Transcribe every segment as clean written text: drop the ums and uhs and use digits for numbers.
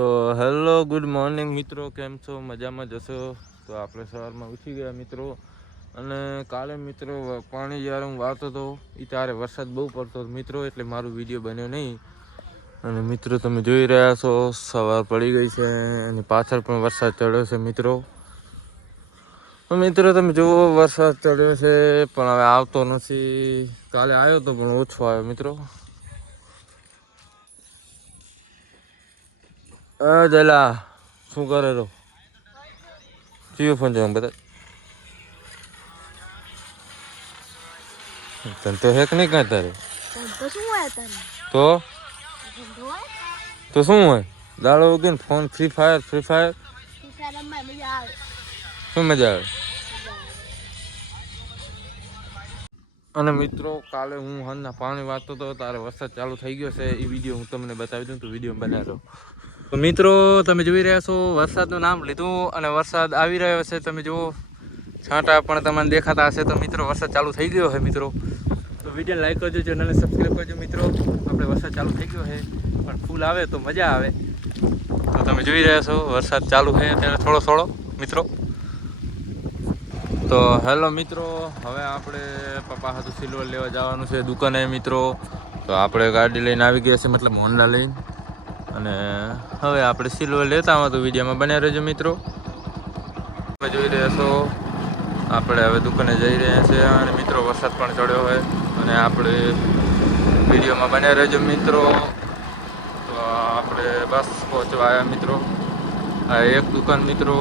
તો hello good morning મિત્રો, કેમ છો? મજામાં જશો? તો આપણે સવારમાં ઉઠી ગયા મિત્રો. અને કાલે મિત્રો પાણી જ્યારે હું વાવતો હતો એ ત્યારે વરસાદ બહુ પડતો હતો મિત્રો, એટલે મારો વિડીયો બન્યો નહીં. અને મિત્રો તમે જોઈ રહ્યા છો સવાર પડી ગઈ છે અને પાછળ પણ વરસાદ ચડ્યો છે મિત્રો. મિત્રો તમે જુઓ વરસાદ ચડ્યો છે પણ હવે આવતો નથી. કાલે આવ્યો તો પણ ઓછો આવ્યો મિત્રો. જલા શું કરે રો? જીઓ ફોન જવા બધા ધંધો હેક નહીં કાંઈ તારે? તો શું હોય? દાડો ઉગીને ફોન ફ્રી ફાયર શું મજા આવે? અને મિત્રો કાલે હું હંના પાણી વાળતો હતો તારે વરસાદ ચાલુ થઈ ગયો છે. એ વિડીયો હું તમને બતાવી દઉં તો વિડીયો બનાવ્યો. તો મિત્રો તમે જોઈ રહ્યા છો વરસાદનું નામ લીધું અને વરસાદ આવી રહ્યો છે. તમે જુઓ છાંટા પણ તમને દેખાતા હશે. તો મિત્રો વરસાદ ચાલુ થઈ ગયો છે મિત્રો. તો વિડીયો લાઈક કરજો, ચેનલને સબસ્ક્રાઈબ કરજો મિત્રો. આપણે વરસાદ ચાલુ થઈ ગયો છે પણ ફૂલ આવે તો મજા આવે. તો તમે જોઈ રહ્યા છો વરસાદ ચાલુ છે અત્યારે થોડો થોડો મિત્રો. તો હેલો મિત્રો, હવે આપણે પપ્પા હાથું સિલ્વર લેવા જવાનું છે દુકાને મિત્રો. તો આપણે ગાડી લઈને આવી ગયા છે, મતલબ હોન્ડા લઈને. અને હવે આપણે સિલ્વર લેતા હોય તો વિડીયોમાં બન્યા રહેજો મિત્રો. તમે જોઈ રહ્યા છો આપણે હવે દુકાને જઈ રહ્યા છીએ અને મિત્રો વરસાદ પણ ચડ્યો હોય અને આપણે વિડીયોમાં બન્યા રહેજો મિત્રો. તો આપણે બસ પહોંચવા આવ્યા મિત્રો. આ એક દુકાન મિત્રો.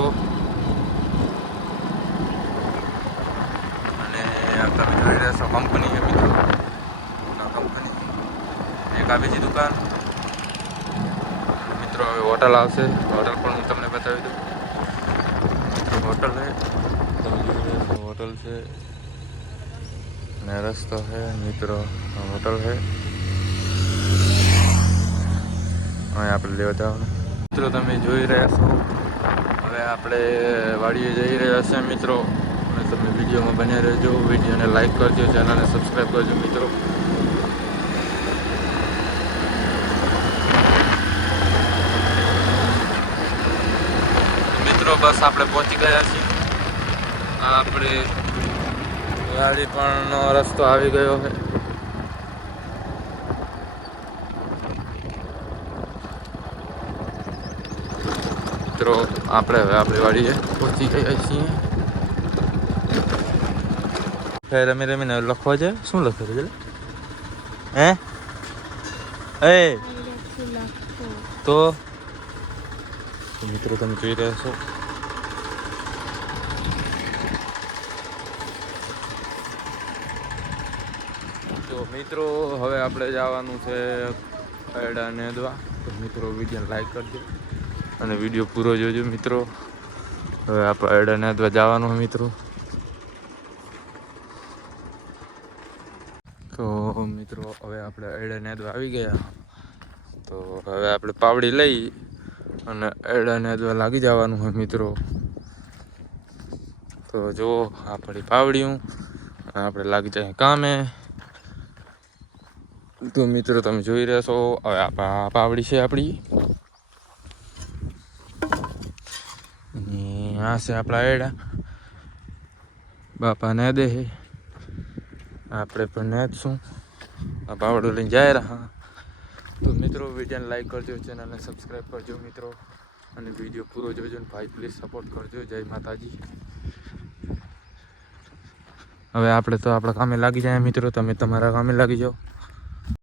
તમે જોઈ રહ્યા છો કંપની છે મિત્રો. કંપની એક આ બીજી દુકાન મિત્રો. હવે હોટલ આવશે, હોટલ પણ હું તમને બતાવી દઉં મિત્રો. હોટલ છે, તમે જોઈ રહ્યા છો હોટલ છે અને રસ્તો છે મિત્રો. હોટલ છે અહીં આપણે લેવા જવાનું મિત્રો. તમે જોઈ રહ્યા છો હવે આપણે વાડીએ જઈ રહ્યા છીએ મિત્રો. તમે વિડીયોમાં બન્યા રહેજો, વિડીયોને લાઈક કરજો, ચેનલને સબસ્ક્રાઈબ કરજો મિત્રો. મિત્રો બસ આપણે પહોંચી ગયા છીએ. આપણે ગાડી પણ રસ્તો આવી ગયો છે મિત્રો. આપણે હવે આપણી વાડીએ પહોંચી ગયા છીએ. રમી રમીને લખવા છે. શું લખે છે હે? એ તો મિત્રો તમે જોઈ રહ્યા છો તો મિત્રો હવે આપણે જવાનું છે એડા નેદવા. તો મિત્રો વિડીયો લાઈક કરજો અને વિડીયો પૂરો જોજો મિત્રો. હવે આપણે એડા નેદવા જવાનું હોય મિત્રો. તો મિત્રો હવે આપણે એડા નેદવા આવી ગયા. તો હવે આપણે પાવડી લઈ અને એડા નેદવા લાગી જવાનું હોય મિત્રો. તો જો આપણી પાવડીયું આપણે લાગી જાય કામે. તો મિત્રો તમે જોઈ રહ્યા છો હવે આ પાવડી છે આપણી. આ છે આપણા એડા. બાપા ને દે આપણે પણ નેદશું. આ પાવડો લઈને જાય રહ્યા. તો મિત્રો વિડીયોને લાઈક કરજો, ચેનલને સબસ્ક્રાઈબ કરજો મિત્રો. અને વિડીયો પૂરો જોજો ને ભાઈ પ્લીઝ સપોર્ટ કરજો. જય માતાજી. હવે આપણે તો આપણા કામે લાગી જાય મિત્રો. તમે તમારા કામે લાગી જાઓ.